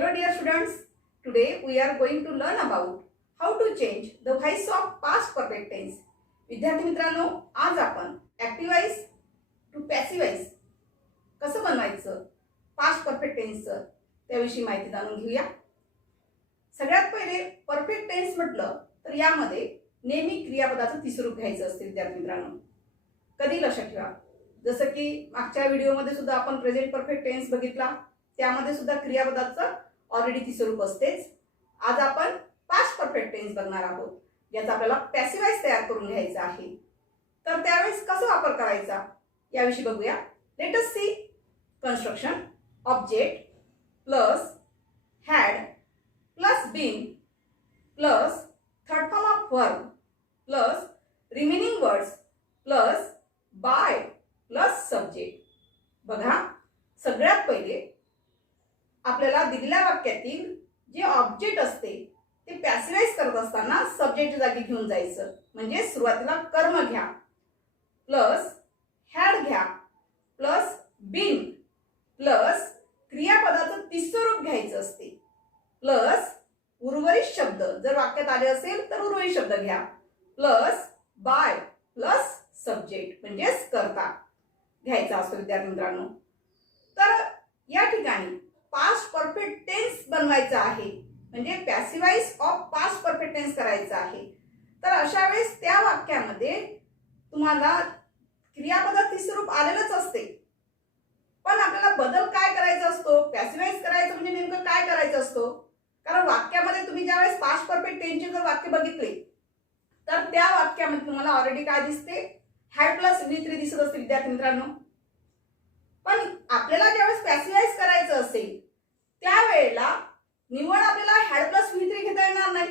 Hello dear students, today we are going to learn about how to change the voice of past perfect tense. विद्यार्थी मित्रांनो, आज आपण active voice to passive voice कसं बनवायचं past perfect टेन्सचं त्याविषयी माहिती जाणून घेऊया. सगळ्यात पहिले परफेक्ट टेन्स म्हटलं तर यामध्ये नेहमी क्रियापदाचं तिसरं रूप घ्यायचं असते. विद्यार्थी मित्रांनो, कधी लक्षात ठेवा, जसं की मागच्या व्हिडिओमध्ये सुद्धा आपण प्रेझेंट परफेक्ट टेन्स बघितला, त्यामध्ये सुद्धा क्रियापदाचं ऑलरेडी तिसरं रूप असतेच. आज आपण पास्ट परफेक्ट टेन्स बघणार आहोत, याचा आपल्याला पॅसिव्ह वॉइस तयार करून घ्यायचा आहे. तर त्यावेळेस कसं वापर करायचा याविषयी बघूया. Let us see. Construction object plus had plus been plus third form of verb plus remaining words plus by plus subject. बघा, सगळ्यात पहिले आपल्याला दिलेल्या वाक्यातील जे ऑब्जेक्ट असते ते पॅसिव्हाइज करत असताना सब्जेक्टच्या जागी घेऊन जायचं. म्हणजे सुरुवातीला कर्म घ्या प्लस हॅड घ्या प्लस बीन प्लस क्रियापदाचं तिसरं रूप घ्यायचं असते प्लस उर्वरित शब्द जर वाक्यात आले असेल तर उर्वरित शब्द घ्या प्लस बाय प्लस सब्जेक्ट म्हणजेच कर्ता घ्यायचा असतो. विद्यार्थी मित्रांनो, तर या ठिकाणी पास्ट परफेक्ट टेन्स बनवायचा आहे, म्हणजे passive voice of past perfect tense करायचा आहे. तर अशा वेळेस त्या वाक्यामध्ये तुम्हाला क्रियापदाचं तिसरं रूप आलेलंच असते, पण आपल्याला बदल काय करायचा असतो, पॅसिव्ह वॉइस करायचं म्हणजे नेमकं काय करायचं असतो. कारण वाक्यामध्ये तुम्ही ज्यावेळेस पास्ट परफेक्ट टेन्सचे जर वाक्य बघितले तर त्या वाक्यामध्ये तुम्हाला ऑलरेडी काय दिसते, हॅड प्लस V3 दिसत असते. विद्यार्थी मित्रांनो, पण आपल्याला ज्यावेळेस पॅसिव्ह वॉइस करायचं असेल त्यावेळेला निवड आपल्याला हॅड प्लस V3 घेता येणार नाही,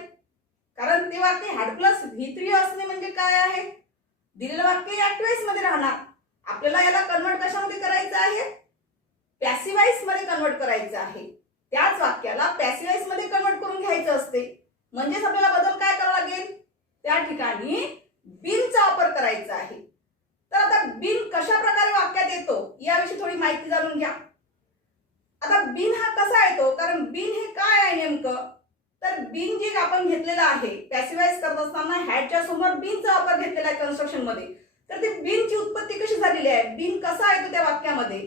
कारण ते वाक्य हॅड प्लस V3 असणे म्हणजे काय आहे, दिलेलं वाक्य ऍक्टिव्ह वॉइस मध्ये राहणार. आपल्याला याला कन्वर्ट कशामध्ये करायचं आहे, पॅसिव्ह वॉइस मध्ये कन्वर्ट करायचं आहे. त्याच वाक्याला पॅसिव्ह वॉइस मध्ये कन्वर्ट करून घ्यायचं असते. म्हणजेच आपल्याला बदल काय करावा लागेल, त्या ठिकाणी बीनचा वापर करायचा आहे. तर आता बीन कशा प्रकारे वाक्यात येतो याविषयी थोडी माहिती जाणून घ्या. आता बीन हा कसा येतो, कारण बीन हे काय आहे नेमकं, तर बीन जे आपण घेतलेलं आहे पॅसिव्ह वॉइस करत असताना हॅडच्या समोर बीनचा वापर घेतलेला आहे कन्स्ट्रक्शन मध्ये. तर ती बीनची उत्पत्ती कशी झालेली आहे, बीन कसा येतो त्या वाक्यामध्ये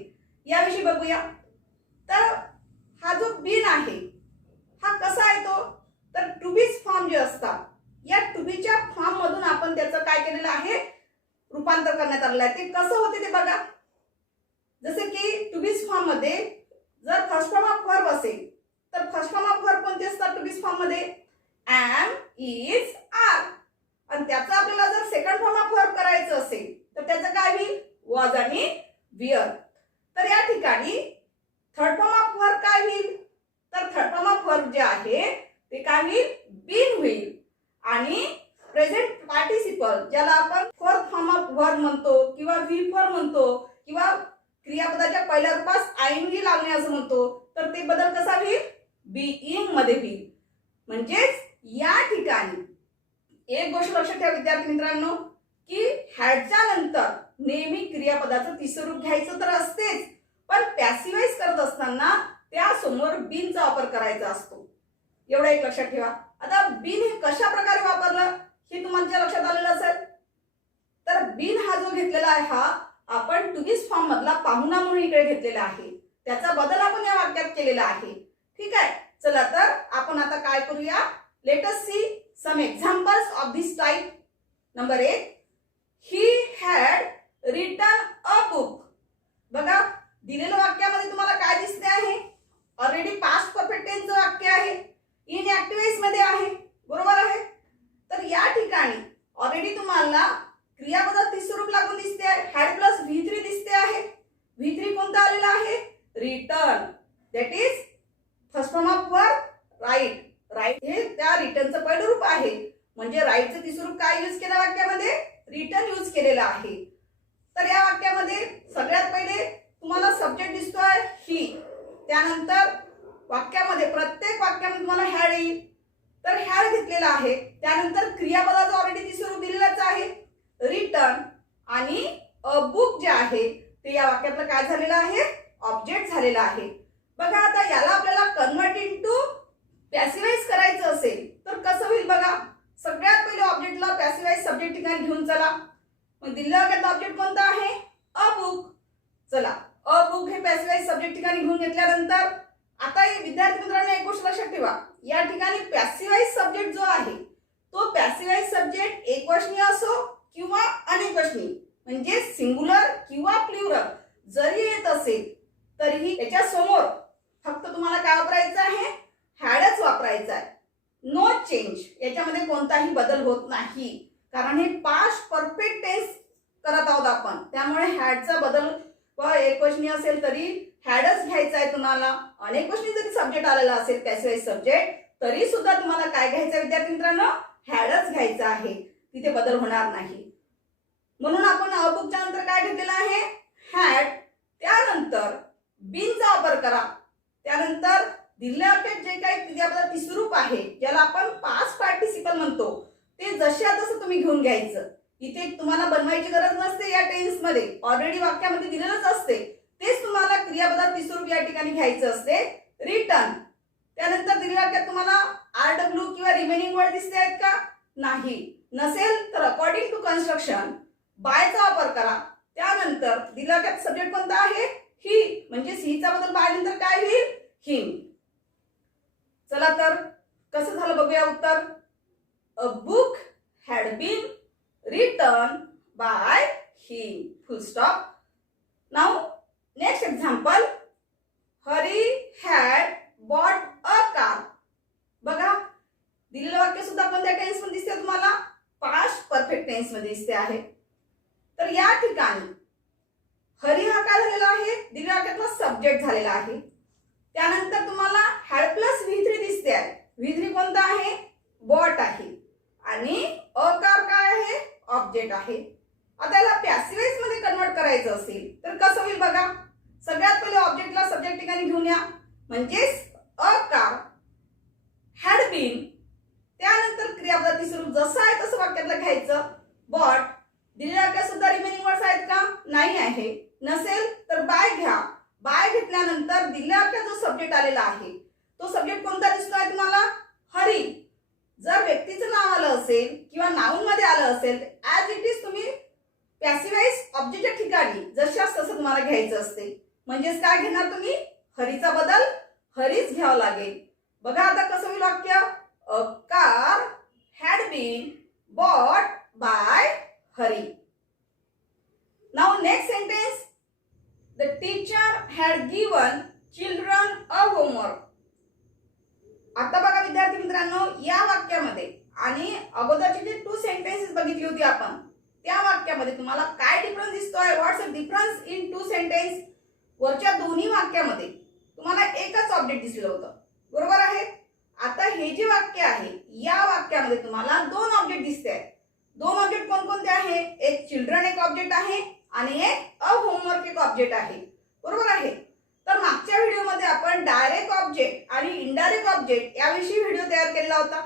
याविषयी बघूया. तर हा जो बीन आहे हा कसा येतो, तर टू बीज फॉर्म जे असतात या टू बीच्या फॉर्म मधून आपण त्याचं काय केलेलं आहे, रूपांतर करण्यात आलेलं आहे. ते कसं होते ते बघा. जसे की टू बीज फॉर्म मध्ये जर फर्स्ट फॉर्म ऑफ वर्ब असेल तर फर्स्ट फॉर्म ऑफ वर्ब कोणते असतात टू बीज फॉर्म मध्ये, एम, इज, आर. आणि त्याचा आपल्याला जर सेकंड फॉर्म ऑफ वर्ब करायचं असेल तर त्याचं काय होईल, वॉज आणि विअर. तर या ठिकाणी थर्ड फॉर्म ऑफ वर्ब काय होईल, तर थर्ड फॉर्म ऑफ वर्ब जे आहे ते काय होईल, बीन होईल. आणि प्रेझेंट पार्टिसिपल ज्याला आपण फोर्थ फॉर्म ऑफ वर्ब म्हणतो किंवा व्ही फॉर म्हणतो किंवा क्रियापदाच्या पहिल्या रूपास आयएनजी लावणे असं म्हणतो, तर ते बदल कसा होईल, बीइंग मध्ये होईल. म्हणजेच या ठिकाणी एक गोष्ट लक्षात ठेवा विद्यार्थी मित्रांनो, की हॅडच्या नंतर नेहमी क्रियापदाचं तिसरं रूप घ्यायचं तर असतेच, पण पॅसिव्ह वॉइस करत असताना त्यासमोर बीनचा वापर करायचा असतो. एवढं एक लक्षात ठेवा. आता बीन हे कशा प्रकारे वापरलं हे तुमच्या लक्षात आलेलं असेल. तर बीन हा जो घेतलेला आहे हा आपण टू बीज फॉर्म मधला पाहुणा म्हणून इकडे घेतलेला आहे, त्याचा बदल आपण या वाक्यात केलेला आहे. ठीक आहे, चला तर आपण आता काय करूया, let us see some examples of this type. Number 1, he had written a book. बघा, दिलेल्या वाक्यामध्ये तुम्हाला काय दिसते आहे, ऑलरेडी पास्ट परफेक्ट टेन्सचं वाक्य आहे, इन ऍक्टिव्ह वॉइस मध्ये आहे, बरोबर आहे. तर या ठिकाणी ऑलरेडी तुम्हाला क्रियापदाचं तिसरं रूप लागून दिसते आहे, हॅड प्लस V3 दिसते आहे. V3 कोणता आलेला आहे, return, that is first form of verb right. Right हे त्या रिटर्नचं पहिलं रूप आहे, म्हणजे राईटचं तिसरं रूप काय यूज केलं वाक्यामध्ये, रिटर्न यूज केलेलं आहे. तर या वाक्यामध्ये सगळ्यात पहिले तुम्हाला सब्जेक्ट दिसतोय ही, त्यानंतर वाक्यामध्ये प्रत्येक वाक्यामध्ये तुम्हाला हॅड येईल, तर हॅड घेतलेला आहे. त्यानंतर क्रियापदाचं ऑलरेडी तिसरं रूप दिलेलंच आहे, रिटर्न. आणि अ बुक जे आहे ते या वाक्यातलं काय झालेलं आहे, ऑब्जेक्ट झालेला आहे. बघा, आता याला आपल्याला कन्वर्ट इन ठेवा, या ठिकाणी पॅसिव्हाइज सब्जेक्ट जो आहे तो पॅसिव्हाइज सब्जेक्ट एकवचनी असो किंवा अनेकवचनी म्हणजे सिंगुलर किंवा प्लुरल जरी येत असेल तरीही त्याच्या समोर फक्त तुम्हाला काय वापरायचं आहे, हॅडच वापरायचा आहे. नो चेंज, याच्यामध्ये कोणताही बदल होत नाही कारण हे पास्ट परफेक्ट टेन्स करत आहोत आपण. त्यामुळे हॅडचा बदल एकवचनी असेल तरी हॅडच घ्यायचा आहे तुम्हाला. अनेकवचनी जरी सब्जेक्ट आलेला असेल पॅसिव्हाइज सब्जेक्ट तरी सुद्धा तुम्हाला काय घ्यायचं आहे विद्यार्थी मित्रांनो, हॅडच घ्यायचा आहे. तिथे बदल होणार नाही. म्हणून आपण अबुकच्या नंतर काय घेतलेलं आहे, हॅड. त्यानंतर बीनचा वापर करा. त्यानंतर दिलेल्या वाक्यात जे काही क्रियापदाचे स्वरूप आहे ज्याला आपण पास्ट पार्टिसिपल म्हणतो ते जशा तसं तुम्ही घेऊन घ्यायचं. इथे तुम्हाला बनवायची गरज नसते. या टेन्स मध्ये ऑलरेडी वाक्यामध्ये दिलेलंच असते. तेच तुम्हाला क्रियापदाचे स्वरूप या ठिकाणी घ्यायचं असते. रिटर्न. त्यानंतर दिलेल्या वाक्यात तुम्हाला RW किंवा रिमेनिंग वर्ड दिसते आहेत का, नाही. नसेल तर अकॉर्डिंग टू कन्स्ट्रक्शन बायचा वापर करा. त्यानंतर दिलेल्या वाक्यात सब्जेक्ट कोणता आहे, ही, म्हणजे सीचा बदल बाय नंतर काय होईल, हिम. चला तर कसं झालं बघूया उत्तर. A book had been return by him, full stop. Now next example, Hari had bought a car. बघा दिलेलं वाक्य सुद्धा कोणत्या टेन्स मध्ये दिसते तुम्हाला, पास्ट परफेक्ट टेन्स मध्ये दिसते आहे. तर या ठिकाणी हरी हा काय झालेला आहे, दिलेल्या वाक्यातला सब्जेक्ट झालेला आहे. त्यानंतर तुम्हाला हॅड प्लस V3 दिसते आहे. V3 कोणता आहे, बॉट आहे. आणि अ कार काय आहे, ऑब्जेक्ट आहे. आता याला पॅसिव्हाइज मध्ये कन्वर्ट करायचं असेल तर कसं होईल बघा. सगळ्यात पहिले ऑब्जेक्टला सब्जेक्ट ठिकाणी घेऊन या, म्हणजेच अ कार हॅड बीन. त्यानंतर क्रियापदाचे स्वरूप जसं आहे तसं वाक्यातलं घ्यायचं. बॉट. दिलेल्या वाक्यात सुद्धा रिमेनिंग वर्ड्स आहेत का, नाही आहे. नसेल तर बाय घ्या. बाय घेतल्यानंतर दिलेल्या वाक्यात जो सब्जेक्ट आलेला आहे तो सब्जेक्ट कोणता दिसतोय तुम्हाला, हरी. जर व्यक्तीचं नाव आलं असेल किंवा नाउन मध्ये आलं असेल तर ऍज इट इज तुम्ही पॅसिव्हाइज ऑब्जेक्टच्या ठिकाणी जशास तसं तुम्हाला घ्यायचं असते. म्हणजेच काय घेणार तुम्ही, हरीचा बदल हरीच घ्यावं लागेल. बघा आता कसं होईल वाक्य, a car had been bought by Hari. Now next sentence, the teacher had given children a homework. आता बघा विद्यार्थी मित्रांनो, या वाक्यामध्ये आणि अगोदरची जी 2 सेंटेन्सेस बघितली होती आपण त्या वाक्यामध्ये तुम्हाला काय डिफरन्स दिसतोय, व्हॉट्स अ डिफरन्स इन 2 सेंटेन्स. वरच्या दोन्ही वाक्यामध्ये तुम्हाला एकच ऑब्जेक्ट दिसलं होतं, बरोबर आहे. आता हे जे वाक्य आहे या वाक्यामध्ये तुम्हाला 2 ऑब्जेक्ट दिसते आहेत. 2 ऑब्जेक्ट कोणकोणते आहे, एक चिल्ड्रन एक ऑब्जेक्ट आहे आणि एक अ होमवर्क एक ऑब्जेक्ट आहे, बरोबर आहे. तर मागच्या व्हिडिओमध्ये आपण डायरेक्ट ऑब्जेक्ट आणि इनडायरेक्ट ऑब्जेक्ट याविषयी व्हिडिओ तयार केला होता.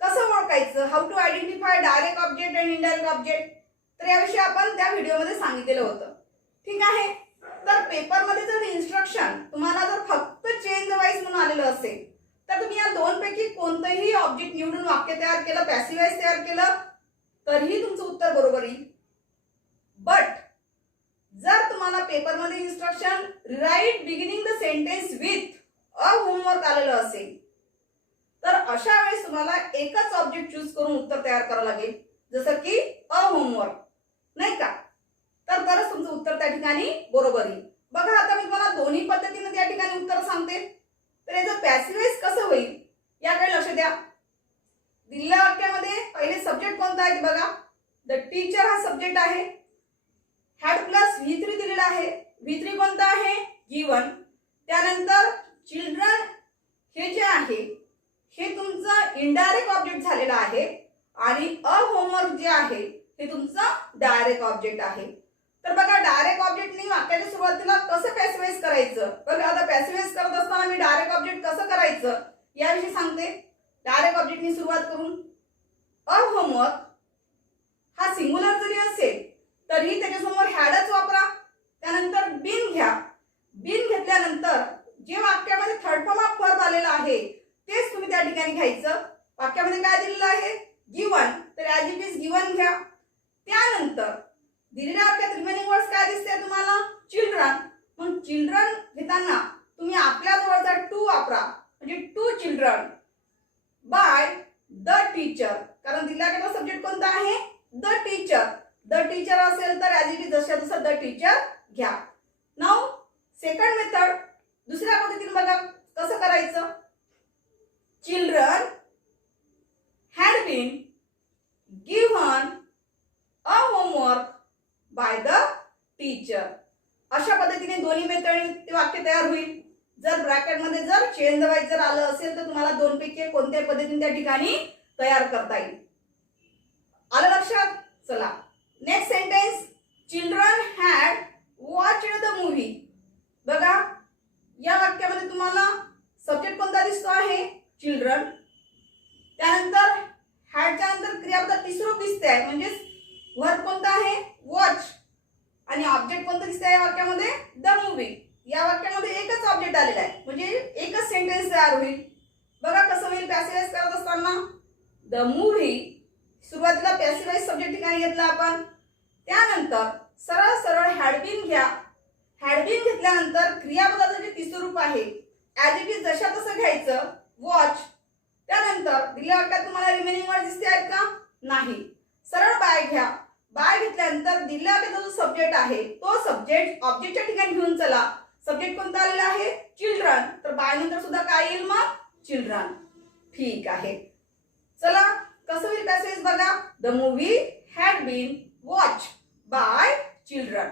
कसं ओळखायचं, how to identify direct object आणि इनडायरेक्ट ऑब्जेक्ट, तर याविषयी आपण त्या व्हिडिओमध्ये सांगितलेलं होतं. ठीक आहे. तर पेपरमध्ये जर इन्स्ट्रक्शन तुम्हाला जर फक्त चेंज वाईज म्हणून आलेलं असेल तर तुम्ही या 2 पैकी कोणतेही ऑब्जेक्ट निवडून वाक्य तयार केलं, पॅसिव्हाइज तयार केलं तरीही तुमचं उत्तर बरोबर येईल. बट जर तुम्हाला पेपरमध्ये instruction right beginning the sentence with a homework आलेलं असेल तर अशा वेळेस तुम्हाला एकच ऑब्जेक्ट चूज करून उत्तर तयार करावं लागेल, जसं की अ होमवर्क, नाही का. तर तरच तुमचं उत्तर त्या ठिकाणी बरोबर येईल. बघा आता मी तुम्हाला दोन्ही पद्धतीने त्या ठिकाणी उत्तर सांगते. तर याचं पॅसिव्हाइज कसं होईल याकडे लक्ष द्या. दिलेल्या वाक्यामध्ये पहिले सब्जेक्ट कोणता आहे बघा, द टीचर हा सब्जेक्ट आहे. हॅड प्लस V3 दिलेला आहे. V3 कोणता आहे, गिवन. त्यानंतर चिल्ड्रन हे जे आहे हे तुमचं इनडायरेक्ट ऑब्जेक्ट झालेलं आहे आणि अ होमवर्क जे आहे हे तुमचं डायरेक्ट ऑब्जेक्ट आहे. तर बघा डायरेक्ट ऑब्जेक्टनी वाक्याच्या सुरुवातीला कसं पॅसिव्हाइज करायचं. बघा आता पॅसिव्हाइज करत असताना मी डायरेक्ट ऑब्जेक्ट कसं करायचं याविषयी सांगते. डायरेक्ट ऑब्जेक्टनी सुरुवात करून अ होमवर्क हा सिंगुलर जरी असेल तरीही त्याच्यासमोर हॅडच वापरा. त्यानंतर बीन घ्या. बीन घेतल्यानंतर जे वाक्यामध्ये थर्ड फॉर्म ऑफ वर्ब आलेला आहे तेच तुम्ही त्या ठिकाणी घ्यायचं. वाक्यामध्ये काय दिलेलं आहे, गिवन, तर ॲज इट इज गिवन घ्या. त्यानंतर दिलेल्या वाक्यात रिमेनिंग वर्ड्स काय दिसते तुम्हाला, चिल्ड्रन. मग चिल्ड्रन घेताना तुम्ही आपल्या जवळचा टू वापरा, म्हणजे 2 चिल्ड्रन बाय द टीचर, कारण दिला गेलेला सब्जेक्ट कोणता आहे? The teacher. द टीचर असेल तर ॲज इट इज जसं तसं द टीचर घ्या. नाउ सेकंड मेथड, दुसऱ्या पद्धतीने बघा कसं करायचं. Children had been given a homework by the teacher. अशा पद्धतीने दोन्ही मेथडने ते वाक्य तयार होईल. जर ब्रॅकेटमध्ये जर चेंज द वाईज जर आलं असेल तर तुम्हाला दोन पैकी कोणत्याही पद्धतीने त्या ठिकाणी तयार करता येईल. आलं लक्षात? चला next sentence, children had watched the movie. बघा या वाक्यामध्ये तुम्हाला सब्जेक्ट कोणता दिसतो आहे? चिल्ड्रन. त्यानंतर हॅडच्या नंतर क्रियापद तिसरं रूप दिसते आहे, म्हणजे वर्ब कोणता आहे? वॉच. आणि ऑब्जेक्ट कोणतं दिसतंय या वाक्यामध्ये? The movie. या वाक्यामध्ये एकच ऑब्जेक्ट आलेला आहे, म्हणजे एकच सेंटेन्स तयार होईल. बघा कसं होईल पॅसिव्ह वॉइस करत असताना. द मूव्ही, सुरुवातीला पॅसिव्ह वॉइस सब्जेक्ट ठिकाणी घेतला आपण. त्यानंतर सरळ सरळ हॅड बीन घ्या. हॅड बीन घेतल्यानंतर क्रियापदाचं जे तिसरं रूप आहे ॲज इट इज जशा तसं घ्यायचं, वॉच. त्यानंतर दिलेल्या वाक्यात तुम्हाला रिमेनिंग वर्ड दिसते आहेत का? नाही. सरळ बाय घ्या. बाय घेतल्यानंतर दिलेला जो सब्जेक्ट आहे तो सब्जेक्ट ऑब्जेक्टच्या ठिकाणी घेऊन चला. सब्जेक्ट कोणता आलेला आहे? चिल्ड्रन. तर बाय नंतर सुद्धा काय येईल मग? चिल्ड्रन. ठीक आहे. चला कसं होईल पॅसेज बघा. The movie had been watch by children.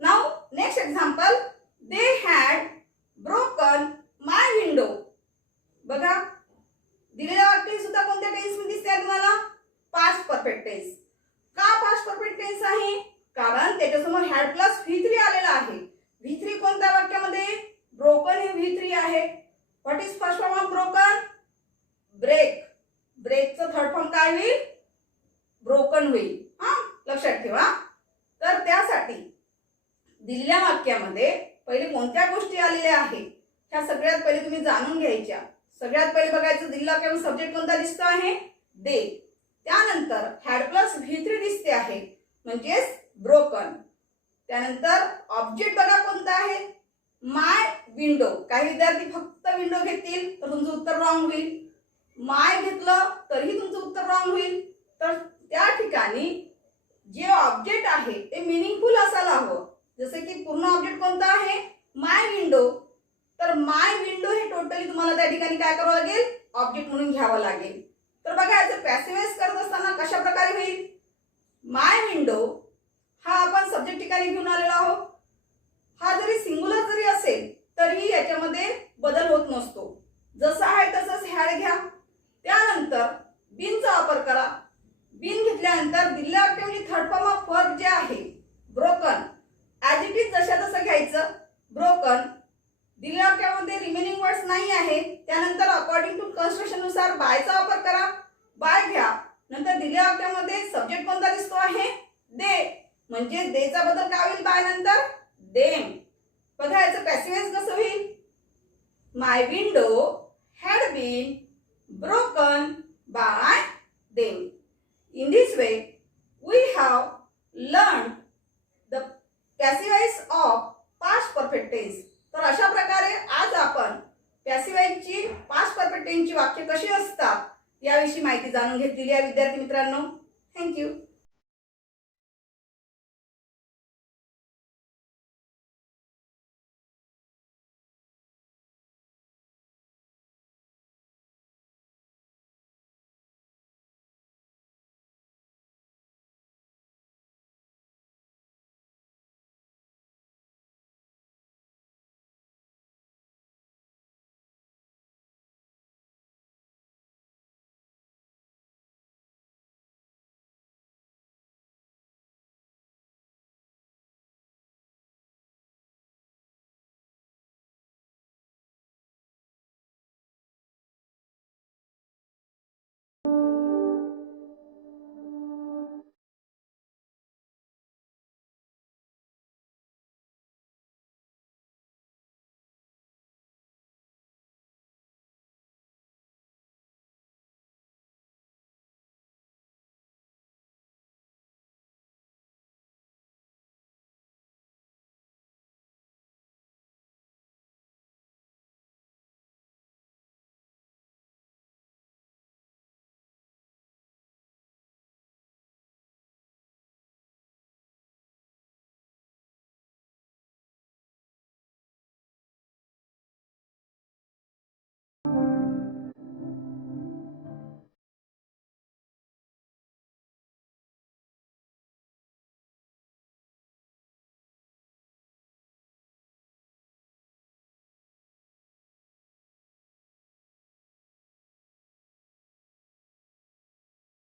Now next example, they had broken my window. बघा दिलेल्या वाक्य सुद्धा कोणत्या टेन्स मध्ये दिसते तुम्हाला? Past perfect tense. का पास्ट परफेक्ट टेन्स आहे? कारण त्याच्यासमोर हॅड प्लस V3 आलेला आहे. V3 कोणत्या वाक्यामध्ये? ब्रोकन हे V3 आहे. What is first form of broken? Break. ब्रेकचं थर्ड फॉर्म काय होईल? ब्रोकन होईल. हा लक्षात ठेवा. तर त्यासाठी दिलेल्या वाक्यामध्ये पहिले कोणत्या गोष्टी आलेल्या आहेत ह्या सगळ्यात पहिले तुम्ही जाणून घ्यायच्या. सगळ्यात पहिले बघायचं दिलेला वाक्यामध्ये सब्जेक्ट कोणता दिसतो आहे? दे. त्यानंतर हॅड प्लस V3 दिसते आहे, म्हणजेच ब्रोकन. त्यानंतर ऑब्जेक्ट बघा कोणता आहे? माय विंडो. काही विद्यार्थी फक्त विंडो घेतील तर तुमचं उत्तर रॉंग होईल. माय घेतलं तरीही तुमचं उत्तर रॉंग होईल. तर त्या ठिकाणी जे ऑब्जेक्ट आहे ते मिनिंगफुल असायला हवं. जसे की पूर्ण ऑब्जेक्ट कोणता आहे? माय विंडो. तर माय विंडो हे टोटली तुम्हाला त्या ठिकाणी काय करावं लागेल? ऑब्जेक्ट म्हणून घ्यावं लागेल. तर बघा याचं पॅसिव्ह वॉइस करत असताना कशा प्रकारे होईल? माय विंडो हा आपण सब्जेक्ट ठिकाणी घेऊन आलेला आहोत. हा जरी सिंग्युलर जरी असेल तरीही याच्यामध्ये बदल होत नसतो. जसं आहे तसंच हॅड घ्या. त्यानंतर बीनचा वापर करा. बीन घेतल्यानंतर दिलेल्या वाक्यामध्ये थर्ड फॉर्म ऑफ वर्ब जे आहे ब्रोकन, ॲज इट इज जशा तसं घ्यायचं, ब्रोकन. दिलेल्या वाक्यामध्ये रिमेनिंग वर्ड्स नाही आहे. त्यानंतर अकॉर्डिंग टू कन्स्ट्रक्शन नुसार बायचा वापर करा. बाय घ्या. नंतर दिलेल्या वाक्यामध्ये सब्जेक्ट कोणता दिसतो आहे? दे. म्हणजे देचा बदल काय होईल बाय नंतर? देम. बघा याचं पॅसिव्ह वॉइस कसं होईल? My window had been broken by them. In this way, we have learned the passive voice of past perfect tense. तर अशा प्रकारे आज आपण पॅसिव्ह वॉइसची पास्ट परफेक्ट टेन्सची वाक्य कशी असतात याविषयी माहिती जाणून घेतलेली आहे विद्यार्थी मित्रांनो. थँक्यू.